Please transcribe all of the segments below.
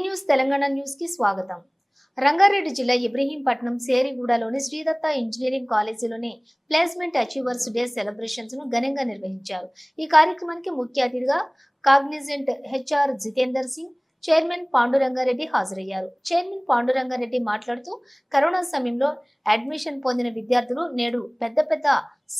News Telangana news కి స్వాగతం. రంగారెడ్డి జిల్లా ఇబ్రహీంపట్నం సేరిగూడలోని శ్రీదత్త ఇంజనీరింగ్ కాలేజీలోని ప్లేస్మెంట్ అచీవర్స్ డే సెలబ్రేషన్స్ ను ఘనంగా నిర్వహించారు. ఈ కార్యక్రమానికి ముఖ్య అతిథిగా Cognizant HR Jitender Singh, chairman Pandurangareddy హాజరయ్యారు. చైర్మన్ పాండురంగారెడ్డి మాట్లాడుతూ కరోనా సమయంలో అడ్మిషన్ పొందిన విద్యార్థులు నేడు పెద్ద పెద్ద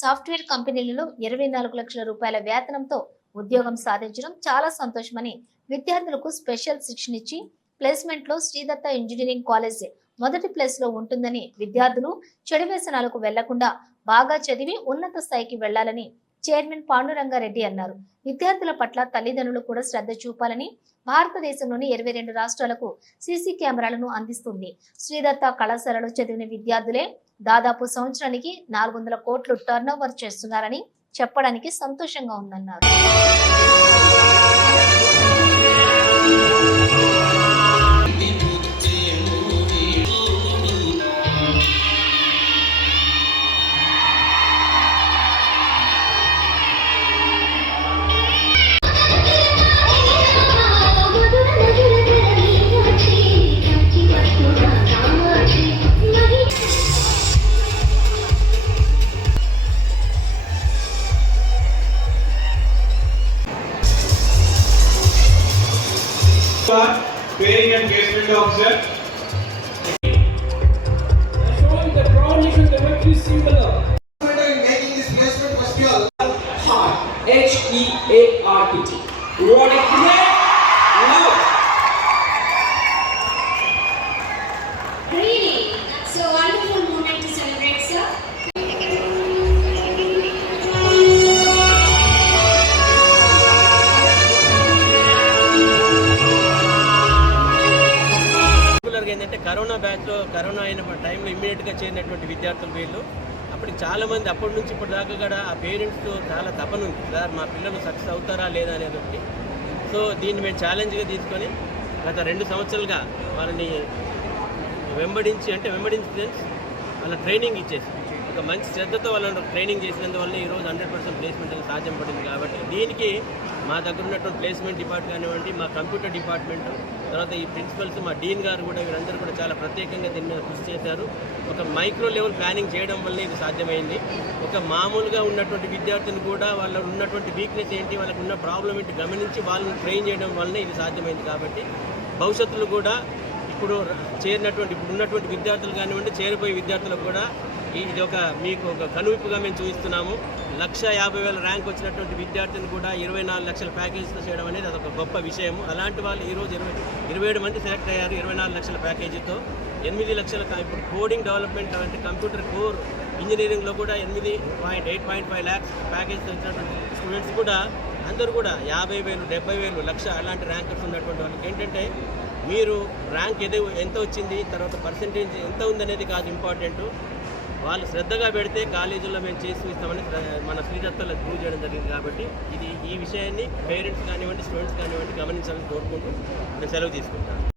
సాఫ్ట్వేర్ కంపెనీలలో 24 లక్షల రూపాయల వేతనంతో ఉద్యోగం సాధించడం చాలా సంతోషమని, విద్యార్థులకు స్పెషల్ శిక్షణ ఇచ్చి ప్లేస్మెంట్ లో శ్రీదత్త ఇంజనీరింగ్ కాలేజ్ మొదటి ప్లేస్ లో ఉంటుందని, విద్యార్థులు చెడు వ్యసనాలకు వెళ్లకుండా బాగా చదివి ఉన్నత స్థాయికి వెళ్లాలని చైర్మన్ పాండురంగారెడ్డి అన్నారు. విద్యార్థుల పట్ల తల్లిదండ్రులు కూడా శ్రద్ధ చూపాలని, భారతదేశంలోని 22 రాష్ట్రాలకు సీసీ కెమెరాలను అందిస్తుంది. శ్రీదత్త కళాశాలలో చదివిన విద్యార్థులే దాదాపు సంవత్సరానికి 400 కోట్లు టర్నోవర్ చేస్తున్నారని చెప్పడానికి సంతోషంగా ఉందన్నారు. Training and placement officer. Showing the coordination the very similar. Making this placement was pure Heart. H-E-A-R-T. What a great love. Really, that's a wonderful moment to celebrate, sir. ఏంటంటే కరోనా బ్యాచ్లో corona అయిన టైంలో ఇమ్మీడియట్గా చేరినటువంటి విద్యార్థులు వీళ్ళు. అప్పటికి చాలామంది అప్పటి నుంచి ఇప్పటి దాకా కూడా ఆ పేరెంట్స్తో చాలా తపన ఉంది, సార్ మా పిల్లలు సక్సెస్ అవుతారా లేదా అనేది ఒకటి. సో దీన్ని మేము ఛాలెంజ్గా తీసుకొని గత 2 సంవత్సరాలుగా వాళ్ళని వెంబడించి వాళ్ళ ట్రైనింగ్ ఇచ్చేసి ఒక మంచి శ్రద్ధతో వాళ్ళని ట్రైనింగ్ చేసినందువల్ల ఈరోజు 100% ప్లేస్మెంట్ అనేది సాధ్యం పడింది. కాబట్టి దీనికి మా దగ్గర ఉన్నటువంటి ప్లేస్మెంట్ డిపార్ట్మెంట్ కానివ్వండి, మా కంప్యూటర్ డిపార్ట్మెంట్, తర్వాత ఈ ప్రిన్సిపల్స్, మా డీన్ గారు కూడా వీరందరూ కూడా చాలా ప్రత్యేకంగా దీని మీద కృషి చేశారు. ఒక మైక్రో లెవెల్ ప్లానింగ్ చేయడం వల్ల ఇది సాధ్యమైంది. ఒక మామూలుగా ఉన్నటువంటి విద్యార్థులు కూడా వాళ్ళ ఉన్నటువంటి వీక్నెస్ ఏంటి, వాళ్ళకు ఉన్న ప్రాబ్లం ఏంటి గమనించి వాళ్ళని ట్రైన్ చేయడం వల్లనే ఇది సాధ్యమైంది. కాబట్టి భవిష్యత్తులో కూడా ఇప్పుడు ఉన్నటువంటి విద్యార్థులు కానివ్వండి, చేరిపోయే విద్యార్థులకు కూడా ఇది మీకు ఒక కనువిప్పుగా మేము చూపిస్తున్నాము. 1,50,000 ర్యాంక్ వచ్చినటువంటి విద్యార్థులను కూడా 24 లక్షల ప్యాకేజీతో చేయడం అనేది అదొక గొప్ప విషయం. అలాంటి వాళ్ళు ఈరోజు 27 మంది సెలెక్ట్ అయ్యారు 24 లక్షల ప్యాకేజీతో. 8 లక్షల ఇప్పుడు కోడింగ్ డెవలప్మెంట్ అంటే కంప్యూటర్ కోర్ ఇంజనీరింగ్లో కూడా 8.5 ల్యాక్స్ ప్యాకేజీతో వచ్చినటువంటి స్టూడెంట్స్ కూడా అందరూ కూడా 50,000, 70,000, 1,00,000 అలాంటి ర్యాంకర్స్ ఉన్నటువంటి వాళ్ళకి ఏంటంటే మీరు ర్యాంక్ ఎంత వచ్చింది, తర్వాత పర్సెంటేజ్ ఎంత ఉందనేది కాదు ఇంపార్టెంట్. వాళ్ళు శ్రద్ధగా పెడితే కాలేజీలో మేము చేసి ఇస్తామని మన శ్రీదత్తలో ప్రూవ్ చేయడం జరిగింది. కాబట్టి ఈ విషయాన్ని పేరెంట్స్ కానివ్వండి, స్టూడెంట్స్ కానివ్వండి గమనించాలని కోరుకుంటూ నేను సెలవు తీసుకుంటాను.